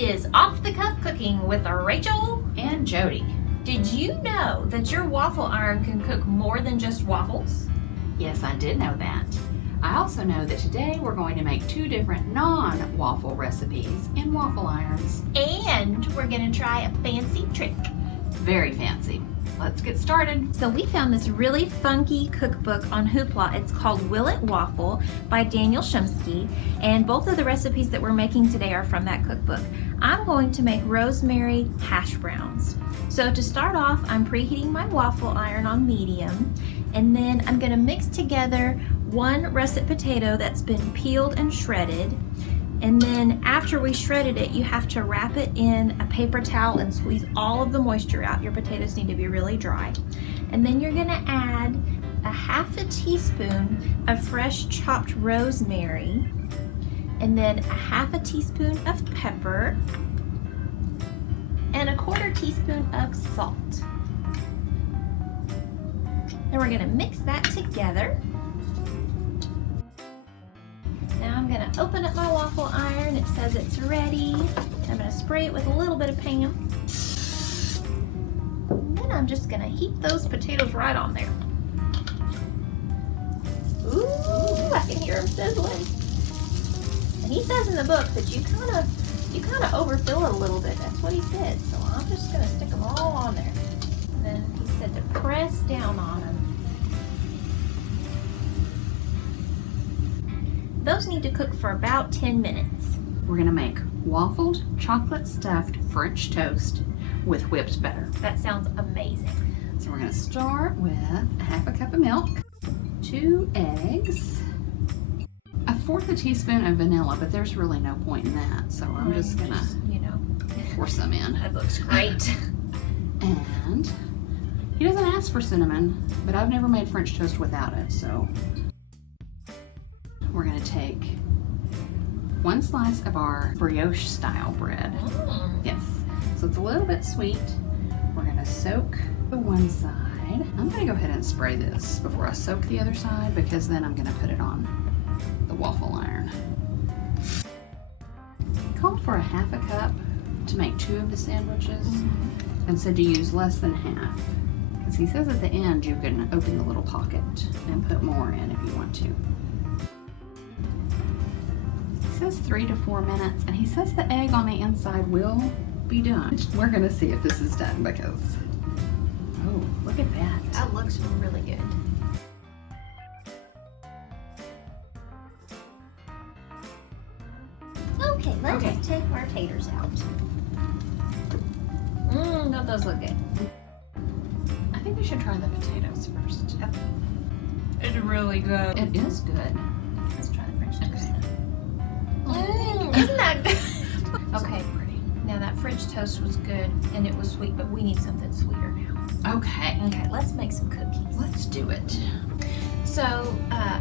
is Off the Cuff Cooking with Rachel and Jodie. Did you know that your waffle iron can cook more than just waffles? Yes, I did know that. I also know that today we're going to make 2 different non-waffle recipes in waffle irons. And we're going to try a fancy trick. Very fancy. Let's get started. So we found this really funky cookbook on Hoopla. It's called Will It Waffle by Daniel Shumsky, and both of the recipes that we're making today are from that cookbook. I'm going to make rosemary hash browns. So to start off, I'm preheating my waffle iron on medium, and then I'm going to mix together 1 russet potato that's been peeled and shredded. And then after we shredded it, you have to wrap it in a paper towel and squeeze all of the moisture out. Your potatoes need to be really dry. And then you're gonna add a ½ teaspoon of fresh chopped rosemary, and then a ½ teaspoon of pepper, and a ¼ teaspoon of salt. Then we're gonna mix that together. Now I'm going to open up my waffle iron. It says it's ready. I'm going to spray it with a little bit of Pam. And then I'm just going to heap those potatoes right on there. Ooh, I can hear them sizzling. And he says in the book that you kind of overfill it a little bit. That's what he said. So I'm just going to stick them all on there. And then he said to press down on them. Those need to cook for about 10 minutes. We're gonna make waffled chocolate stuffed French toast with whipped butter. That sounds amazing. So we're gonna start with ½ cup of milk, 2 eggs, a 1/4 teaspoon of vanilla, but there's really no point in that. So I'm just gonna, pour some in. That looks great. And he doesn't ask for cinnamon, but I've never made French toast without it, so we're going to take 1 slice of our brioche style bread. Yes, so it's a little bit sweet. We're going to soak the one side. I'm going to go ahead and spray this before I soak the other side, because then I'm going to put it on the waffle iron. He called for a ½ cup to make 2 of the sandwiches and said to use less than half, because he says at the end you can open the little pocket and put more in if you want to. He says 3 to 4 minutes, and he says the egg on the inside will be done. We're gonna see if this is done, because, oh, look at that. That looks really good. Okay, let's take our taters out. Don't those look good? I think we should try the potatoes first. Yep. It's really good. It is good. Let's try the French toast. Isn't that good? Okay, pretty. Now that French toast was good and it was sweet, but we need something sweeter now. Okay, Let's make some cookies. let's do it. So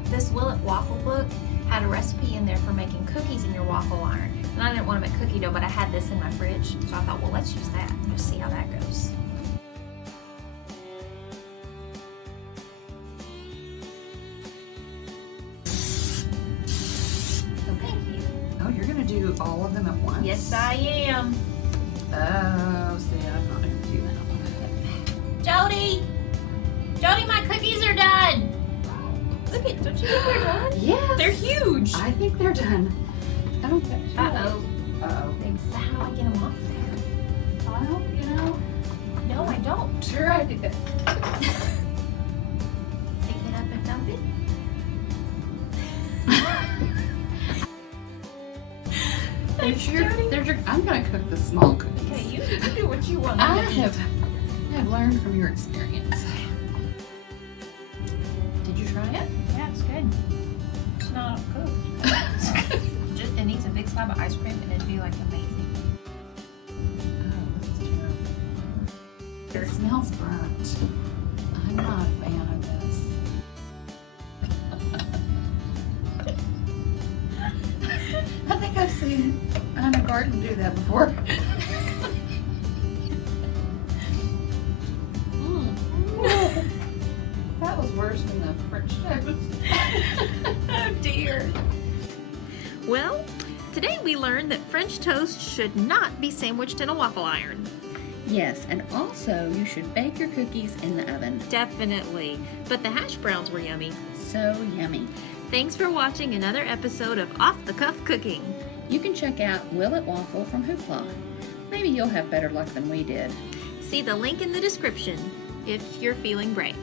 this Will It Waffle book had a recipe in there for making cookies in your waffle iron. And I didn't want to make cookie dough, but I had this in my fridge. So I thought, well, let's use that and just see how that goes. So thank you. Oh, you're gonna do all of them at once? Yes, I am. Oh, see, I'm not gonna do that. Jodie! Jodie, my cookies are done! Look at, don't you think they're done? Yes. They're huge! I think they're done. I don't think so. Uh-oh. Uh-oh. How do I get them off there? Well, you know. No, I don't. Sure I did. Pick it up and dump it. I'm gonna cook the small cookies. Okay, you do what you want. I have learned from your experience. Did you try it? Yeah, it's good. It's not cooked. It needs a big slab of ice cream and it'd be like amazing. Oh, this is terrible. It smells burnt. I'm not a fan of this. I think I've seen Anna Garden do that before. That was worse than the French toast. Oh dear. Well, Today we learned that French toast should not be sandwiched in a waffle iron. Yes, and also you should bake your cookies in the oven. Definitely. But the hash browns were yummy. So yummy. Thanks for watching another episode of Off the Cuff Cooking. You can check out Will It Waffle from Hoopla. Maybe you'll have better luck than we did. See the link in the description if you're feeling brave.